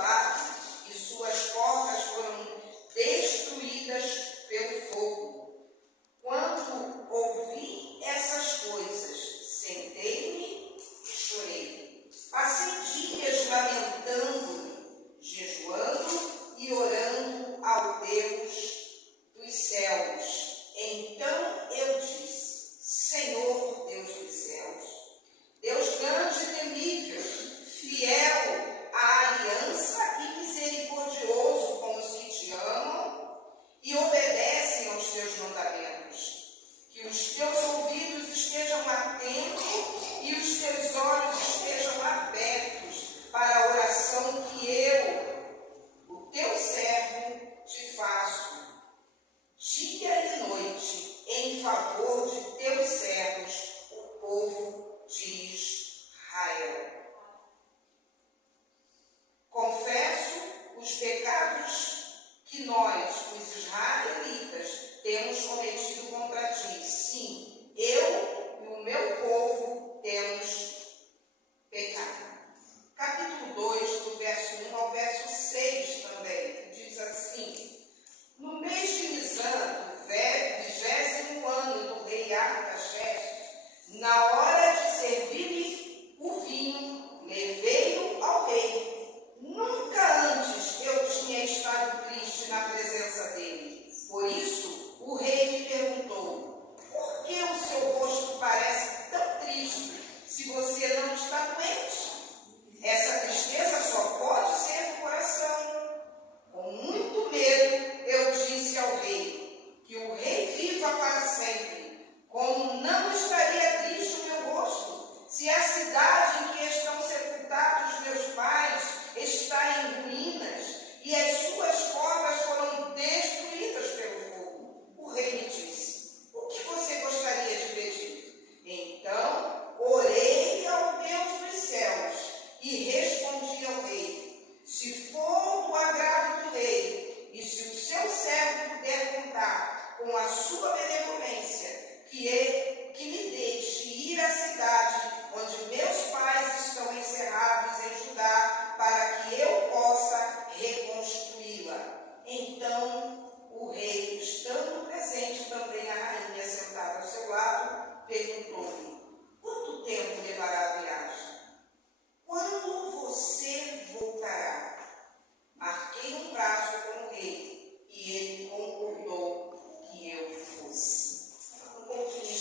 derrubado e suas portas foram destruídas pelo fogo. Quando ouvi essas coisas, sentei-me e chorei. Passei dias lamentando, jejuando e orando ao Deus dos céus. Então eu disse: Senhor, Deus dos céus, Deus grande e temível, fiel à aliança e misericordioso com os que te amam e obedecem aos teus mandamentos. Que os teus ouvidos estejam atentos e os teus olhos estejam abertos para a oração que eu, o teu servo, te faço, dia e noite, em favor de teus servos, o povo de Israel. Confesso os pecados que nós, os israelitas, temos cometido contra ti. Sim, eu e o meu povo temos pecado. Capítulo 2, do verso 1 ao verso 6 também, diz assim: No mês de Nisan, do 20º ano do rei Artaxerxes, na hora de servir-lhe o vinho, levei-o ao rei. Nunca antes eu tinha estado triste na presença dele. Por isso, o rei me perguntou: por que o seu rosto parece tão triste se você não está doente? Essa tristeza só pode ser do coração. Com muito medo, eu disse ao rei: que o rei viva para sempre. Como não estaria triste o meu rosto, se a cidade em que estão sepultados meus pais está em ruínas e as suas portas foram destruídas pelo fogo? O rei me disse: o que você gostaria de pedir? Então orei ao Deus dos céus e respondi ao rei: se for do agrado do rei e se o seu servo puder contar com a sua benevolência, que me deixe ir à cidade onde meus pais estão encerrados em Judá, para que eu possa reconstruí-la. Então o rei, estando presente também a rainha sentada ao seu lado, perguntou-me: quanto tempo levará a viagem? Quando você voltará? Marquei um prazo com o rei e ele concordou que eu fosse. Um pouquinho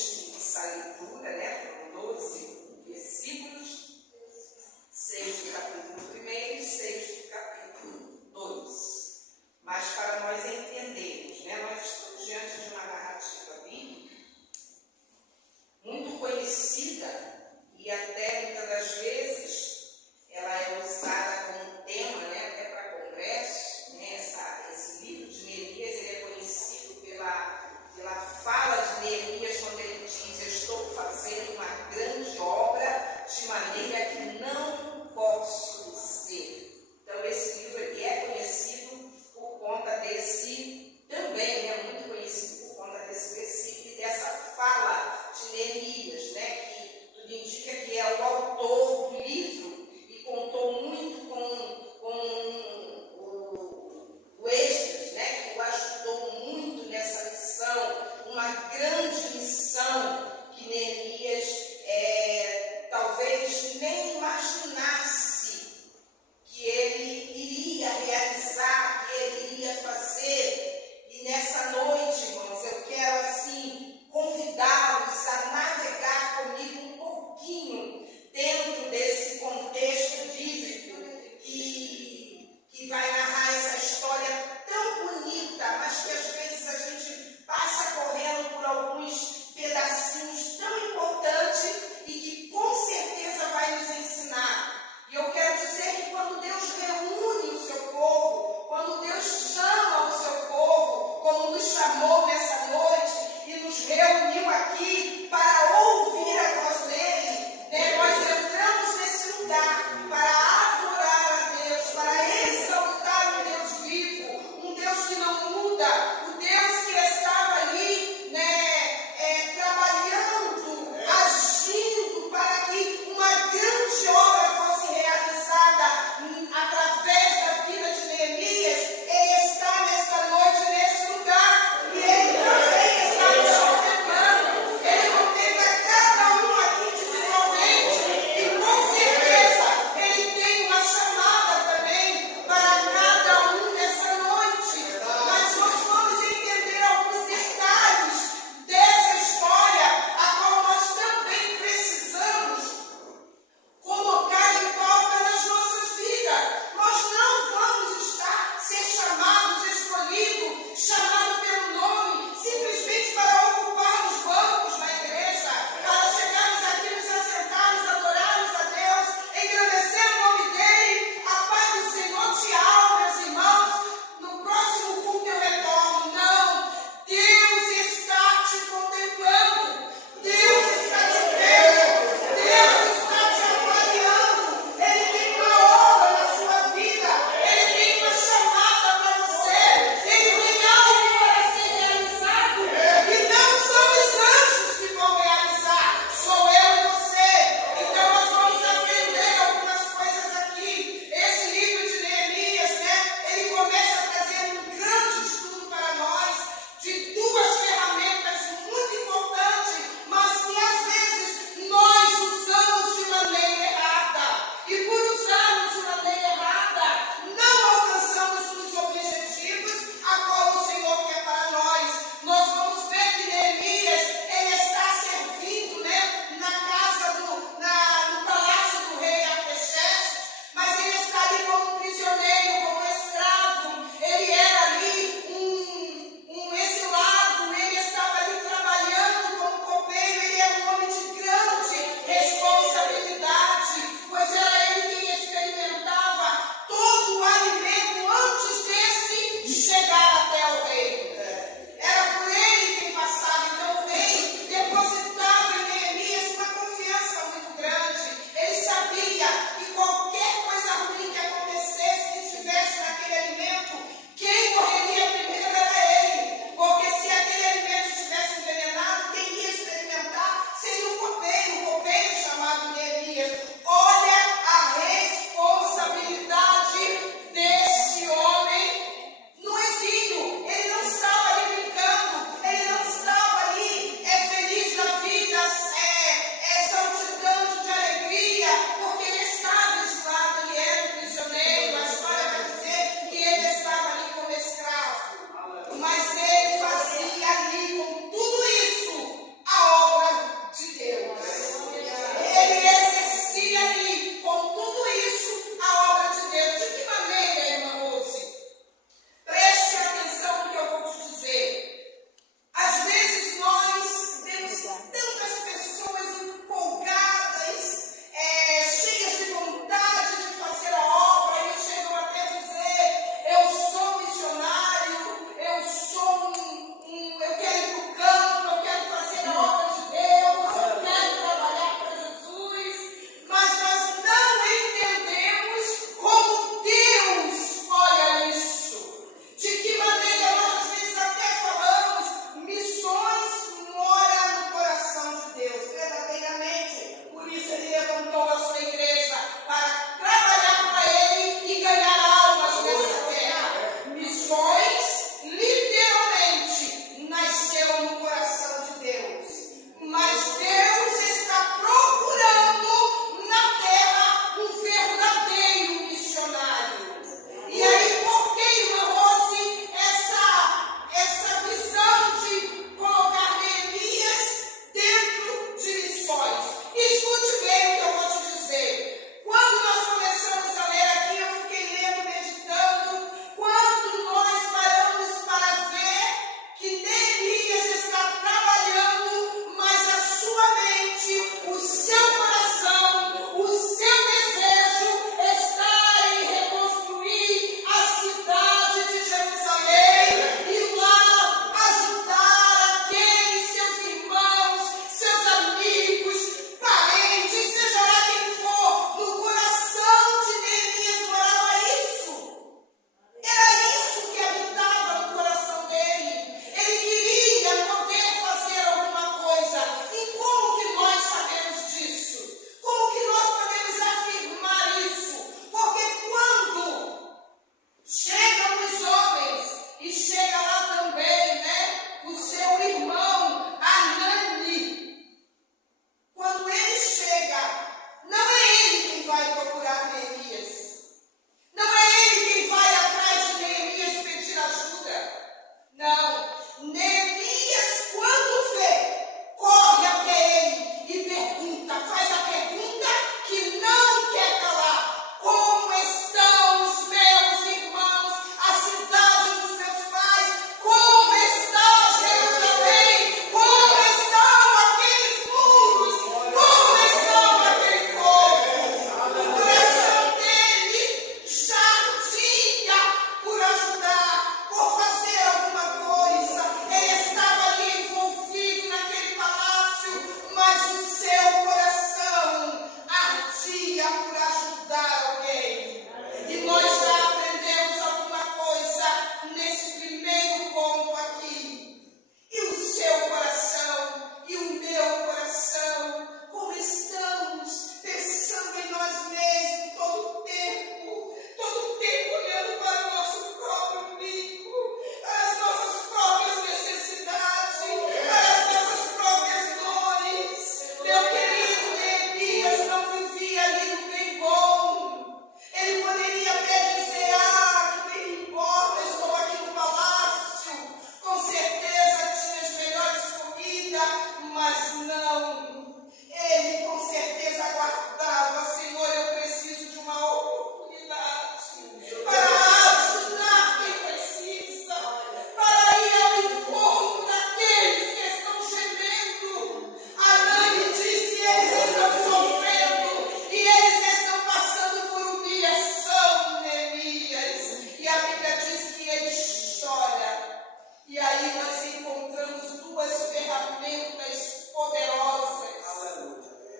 Chegam os homens e chega lá também, né, o seu irmão Hanani. Quando ele chega, não é ele quem vai procurar Neemias. Não é ele quem vai atrás de Neemias pedir ajuda. Não. Neemias, quando vê, corre até ele e pergunta, faz a pergunta que não quer calar. Como estão os meus irmãos, a cidade dos meus pais? Como está Jerusalém? Como estão aqueles muros? Como estão aquele povo? O coração dele jardia por ajudar, por fazer alguma coisa. Ele estava ali envolvido naquele palácio, mas o seu coração ardia por ajudar alguém. E nós já aprendemos alguma coisa nesse primeiro ponto aqui. E o seu coração e o meu coração, como estamos pensando em nós mesmos todo o tempo olhando para o nosso próprio umbigo, para as nossas próprias necessidades, para as nossas próprias dores. Meu querido, Neemias não vivia ali no bem bom. Ele poderia até dizer, que bem importa, estou aqui no palácio, com certeza tinha as melhores comidas, mas não. Ele com certeza aguardava, Senhor, eu preciso de uma oportunidade para ajudar quem precisa, para ir ao encontro daqueles que estão gemendo. Hanani disse, eles estão sofrendo e eles estão passando por humilhação, Neemias. E a Bíblia diz que ele chora. E aí nós encontramos duas ferramentas poderosas,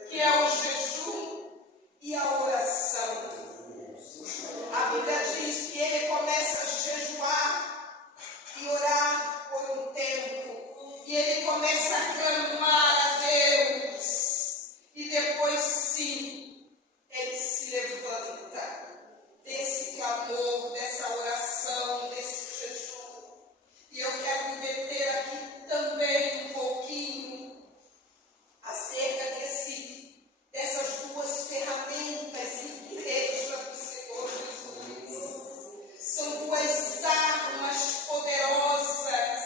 que é o jejum e a oração. A Bíblia diz que ele começa a jejuar e orar por um tempo. E ele começa a clamar a Deus. E depois sim, ele se levanta desse clamor, dessa oração, desse jejum. E eu quero me meter aqui também um pouquinho acerca dessas duas ferramentas, igreja do Senhor Jesus. São duas armas poderosas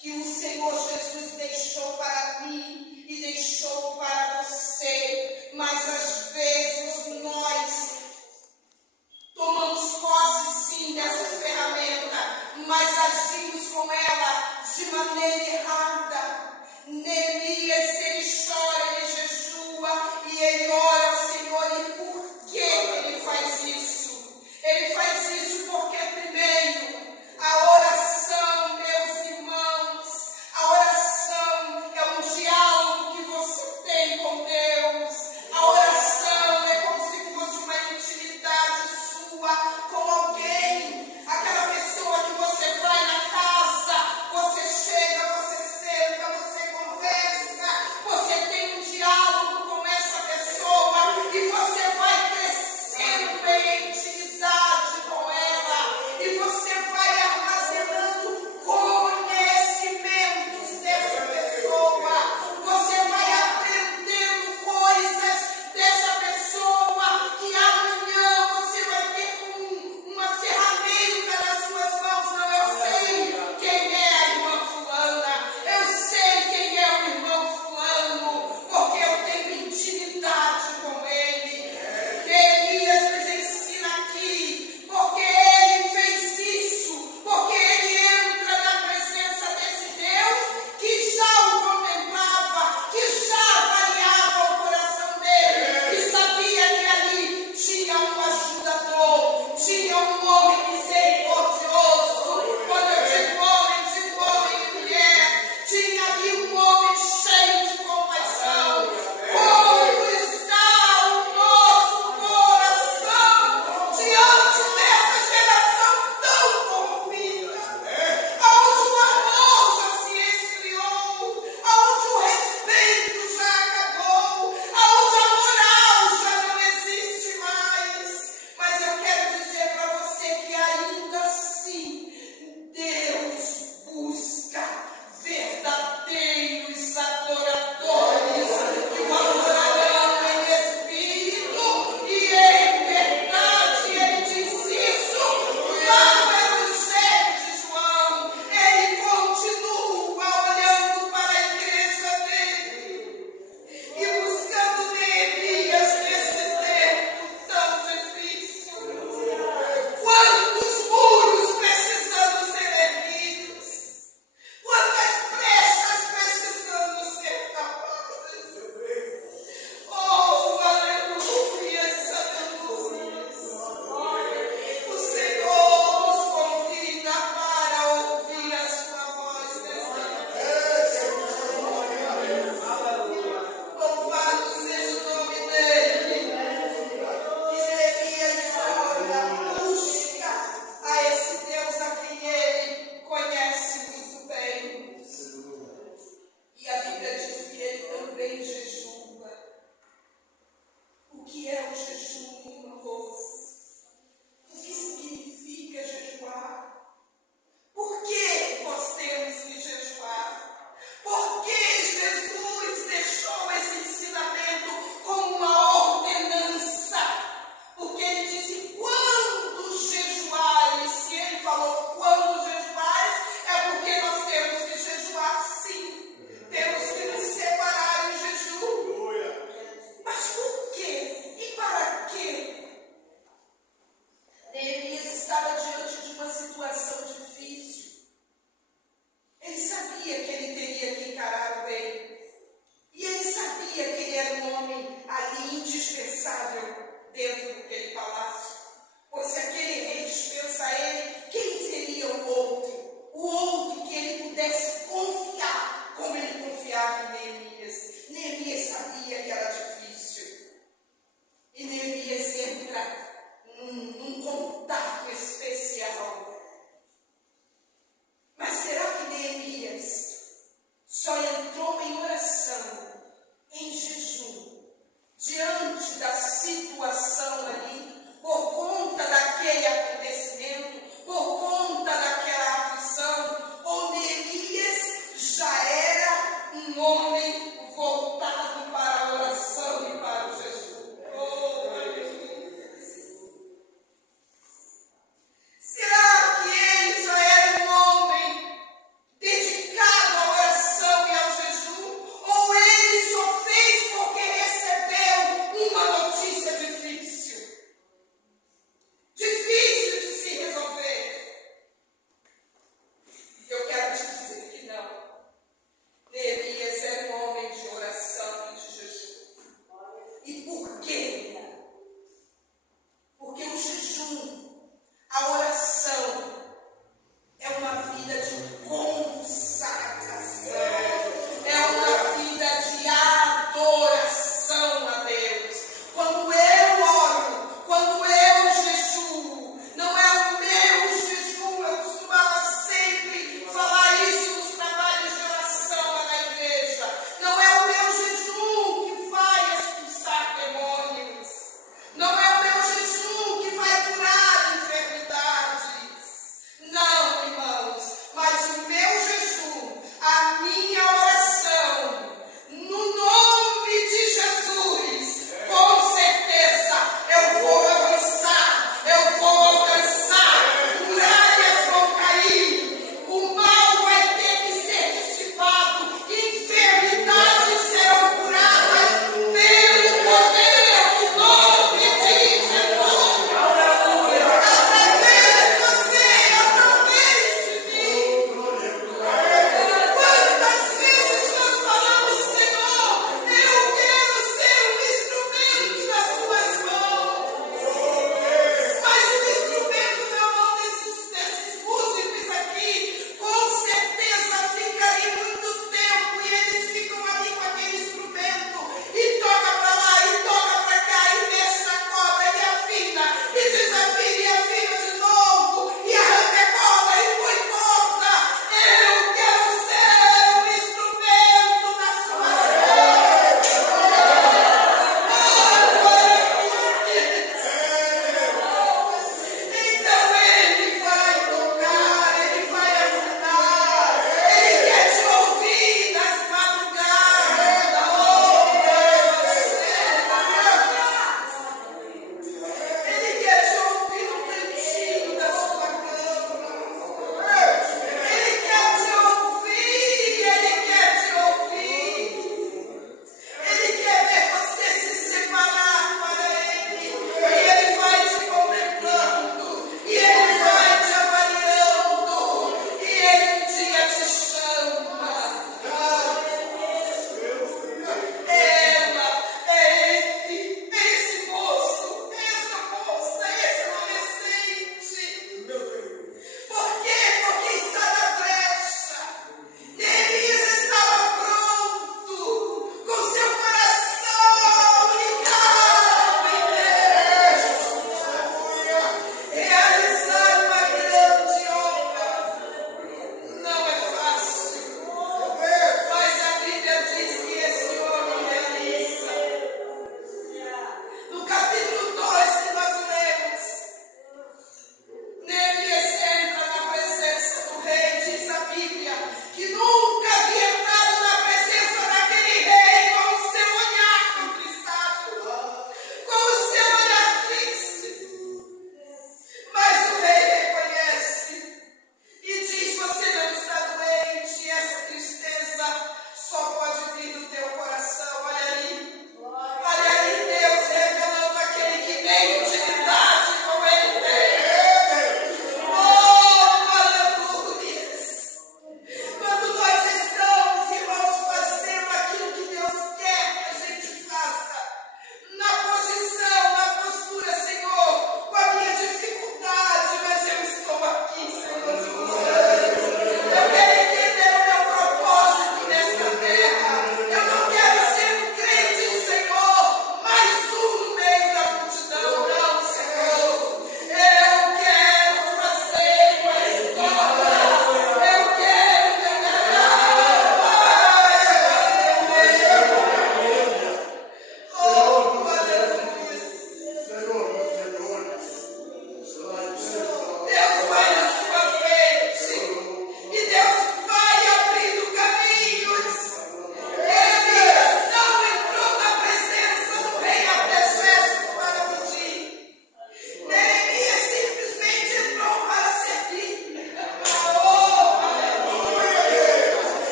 que o Senhor Jesus deixou para mim e deixou para você. Mas às vezes nós tomamos posse sim dessas ferramentas, mas agimos com ela de maneira errada. Neemias, ele chora, ele jejua e ele ora ao Senhor. E por que ele faz isso? Ele faz isso porque, primeiro, a oração, meus irmãos, a oração é um diálogo que você tem com Deus. A oração é como se fosse uma intimidade sua com alguém. Aquela pessoa que você vai na casa, você chega, você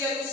dia no